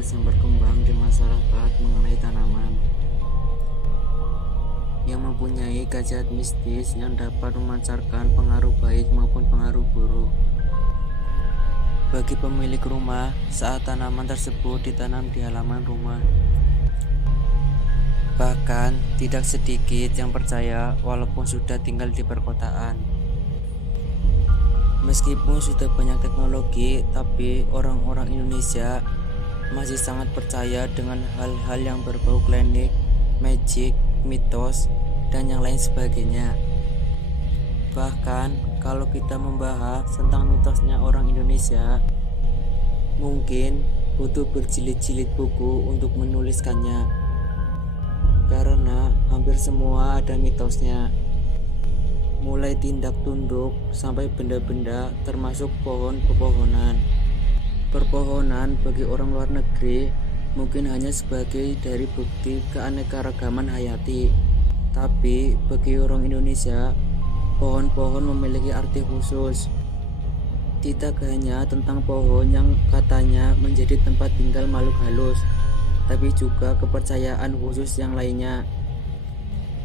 mitos yang berkembang di masyarakat mengenai tanaman yang mempunyai khasiat mistis yang dapat memancarkan pengaruh baik maupun pengaruh buruk bagi pemilik rumah saat tanaman tersebut ditanam di halaman rumah. Bahkan tidak sedikit yang percaya walaupun sudah tinggal di perkotaan. Meskipun sudah banyak teknologi, tapi orang-orang Indonesia masih sangat percaya dengan hal-hal yang berbau klinik, magic, mitos, dan yang lain sebagainya. Bahkan kalau kita membahas tentang mitosnya orang Indonesia, mungkin butuh berjilid-jilid buku untuk menuliskannya, karena hampir semua ada mitosnya. Mulai tindak tunduk sampai benda-benda termasuk pohon-pepohonan. Perpohonan bagi orang luar negeri mungkin hanya sebagai dari bukti keanekaragaman hayati, tapi bagi orang Indonesia, pohon-pohon memiliki arti khusus. Tidak hanya tentang pohon yang katanya menjadi tempat tinggal makhluk halus, tapi juga kepercayaan khusus yang lainnya.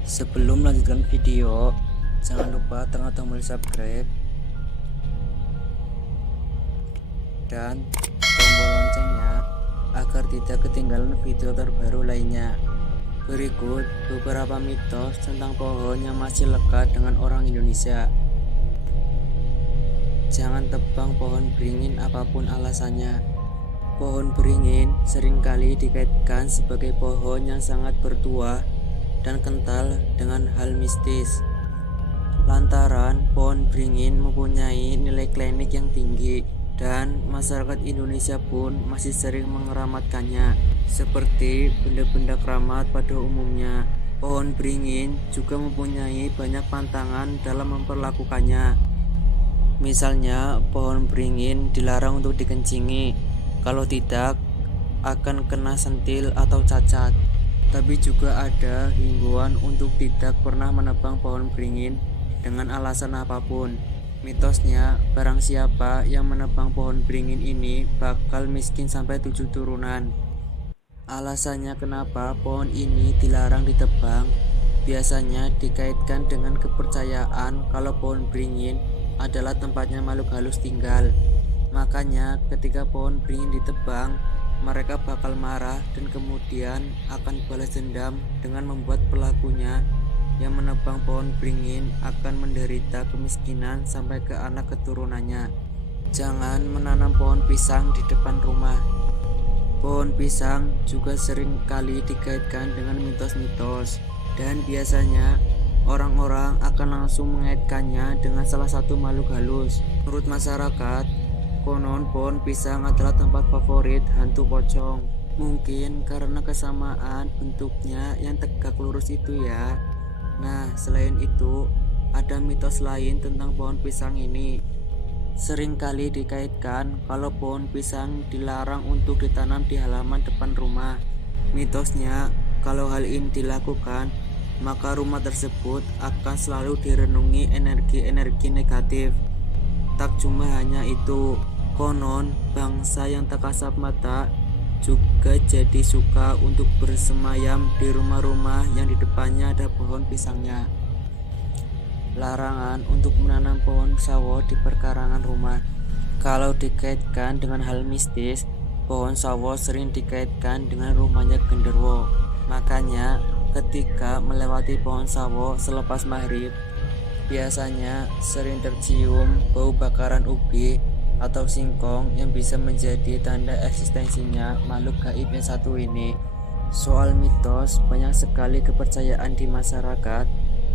Sebelum melanjutkan video, jangan lupa tekan tombol subscribe dan tombol loncengnya agar tidak ketinggalan video terbaru lainnya. Berikut beberapa mitos tentang pohon yang masih lekat dengan orang Indonesia. Jangan tebang pohon beringin apapun alasannya. Pohon beringin seringkali dikaitkan sebagai pohon yang sangat bertuah dan kental dengan hal mistis. Lantaran pohon beringin mempunyai nilai klinik yang tinggi dan masyarakat Indonesia pun masih sering mengeramatkannya seperti benda-benda keramat pada umumnya. Pohon beringin juga mempunyai banyak pantangan dalam memperlakukannya. Misalnya, pohon beringin dilarang untuk dikencingi, kalau tidak akan kena sentil atau cacat. Tapi juga ada himbauan untuk tidak pernah menebang pohon beringin dengan alasan apapun. Mitosnya, barang siapa yang menebang pohon beringin ini bakal miskin sampai 7 turunan. Alasannya kenapa pohon ini dilarang ditebang biasanya dikaitkan dengan kepercayaan kalau pohon beringin adalah tempatnya makhluk halus tinggal. Makanya ketika pohon beringin ditebang, mereka bakal marah dan kemudian akan balas dendam dengan membuat pelakunya yang menebang pohon beringin akan menderita kemiskinan sampai ke anak keturunannya. Jangan menanam pohon pisang di depan rumah. Pohon pisang juga sering kali dikaitkan dengan mitos-mitos, dan biasanya orang-orang akan langsung mengaitkannya dengan salah satu makhluk halus. Menurut masyarakat, konon pohon pisang adalah tempat favorit hantu pocong. Mungkin karena kesamaan bentuknya yang tegak lurus itu ya. Nah, selain itu, ada mitos lain tentang pohon pisang ini. Sering kali dikaitkan kalau pohon pisang dilarang untuk ditanam di halaman depan rumah. Mitosnya, kalau hal ini dilakukan, maka rumah tersebut akan selalu direnungi energi-energi negatif. Tak cuma hanya itu, konon bangsa yang tak kasat mata juga jadi suka untuk bersemayam di rumah-rumah yang di depannya ada pohon pisangnya. Larangan untuk menanam pohon sawo di perkarangan rumah. Kalau dikaitkan dengan hal mistis, pohon sawo sering dikaitkan dengan rumahnya genderuwo. Makanya ketika melewati pohon sawo selepas maghrib, biasanya sering tercium bau bakaran ubi atau singkong yang bisa menjadi tanda eksistensinya makhluk gaib yang satu ini. Soal mitos, banyak sekali kepercayaan di masyarakat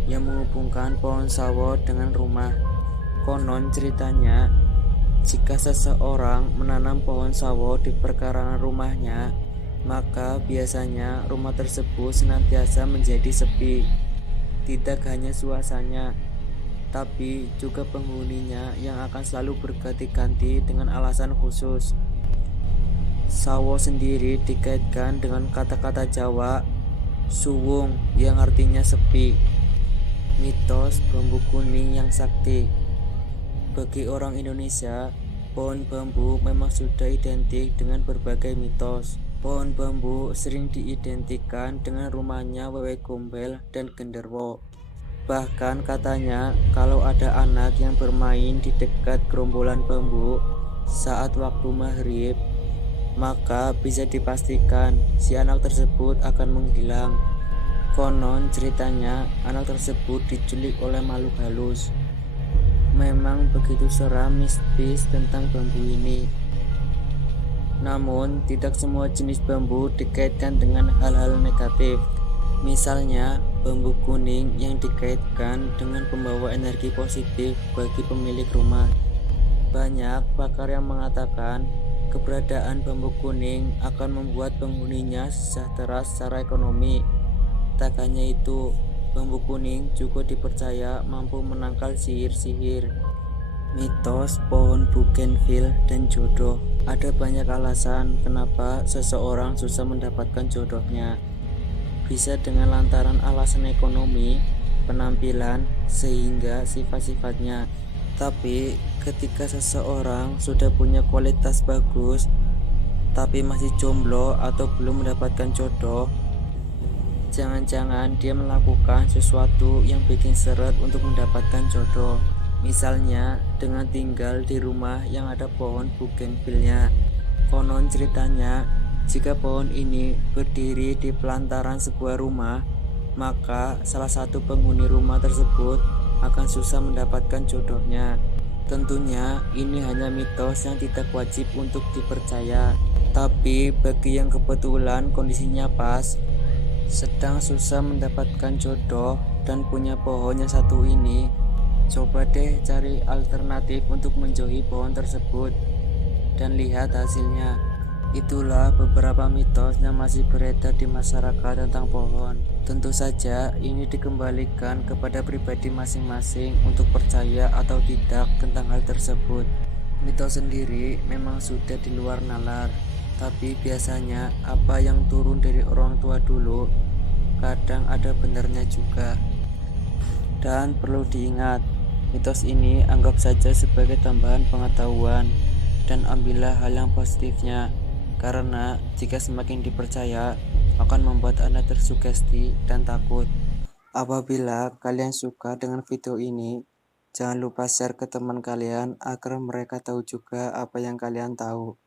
yang menghubungkan pohon sawo dengan rumah. Konon ceritanya, jika seseorang menanam pohon sawo di perkarangan rumahnya, maka biasanya rumah tersebut senantiasa menjadi sepi. Tidak hanya suasananya, tapi juga penghuninya yang akan selalu berganti-ganti dengan alasan khusus. Sawo sendiri dikaitkan dengan kata-kata Jawa suwung yang artinya sepi. Mitos bambu kuning yang sakti. Bagi orang Indonesia, pohon bambu memang sudah identik dengan berbagai mitos. Pohon bambu sering diidentikan dengan rumahnya Wewe Gombel dan Genderuwo. Bahkan katanya kalau ada anak yang bermain di dekat gerombolan bambu saat waktu maghrib, maka bisa dipastikan si anak tersebut akan menghilang. Konon ceritanya anak tersebut diculik oleh makhluk halus. Memang begitu seram mistis tentang bambu ini. Namun, tidak semua jenis bambu dikaitkan dengan hal-hal negatif. Misalnya, bambu kuning yang dikaitkan dengan pembawa energi positif bagi pemilik rumah. Banyak pakar yang mengatakan keberadaan bambu kuning akan membuat penghuninya sejahtera secara ekonomi. Tak hanya itu, bambu kuning juga dipercaya mampu menangkal sihir-sihir. Mitos pohon bougainville dan jodoh. Ada banyak alasan kenapa seseorang susah mendapatkan jodohnya. Bisa dengan lantaran alasan ekonomi, penampilan, sehingga sifat-sifatnya. Tapi ketika seseorang sudah punya kualitas bagus, tapi masih jomblo atau belum mendapatkan jodoh, jangan-jangan dia melakukan sesuatu yang bikin seret untuk mendapatkan jodoh. Misalnya dengan tinggal di rumah yang ada pohon bougainville-nya. Konon ceritanya, jika pohon ini berdiri di pelantaran sebuah rumah, maka salah satu penghuni rumah tersebut akan susah mendapatkan jodohnya. Tentunya ini hanya mitos yang tidak wajib untuk dipercaya. Tapi bagi yang kebetulan kondisinya pas, sedang susah mendapatkan jodoh dan punya pohon yang satu ini, coba deh cari alternatif untuk menjauhi pohon tersebut dan lihat hasilnya. Itulah beberapa mitos yang masih beredar di masyarakat tentang pohon. Tentu saja ini dikembalikan kepada pribadi masing-masing untuk percaya atau tidak tentang hal tersebut. Mitos sendiri memang sudah di luar nalar, tapi biasanya apa yang turun dari orang tua dulu kadang ada benarnya juga. Dan perlu diingat, mitos ini anggap saja sebagai tambahan pengetahuan dan ambillah hal yang positifnya, karena jika semakin dipercaya akan membuat Anda tersugesti dan takut. Apabila kalian suka dengan video ini, jangan lupa share ke teman kalian agar mereka tahu juga apa yang kalian tahu.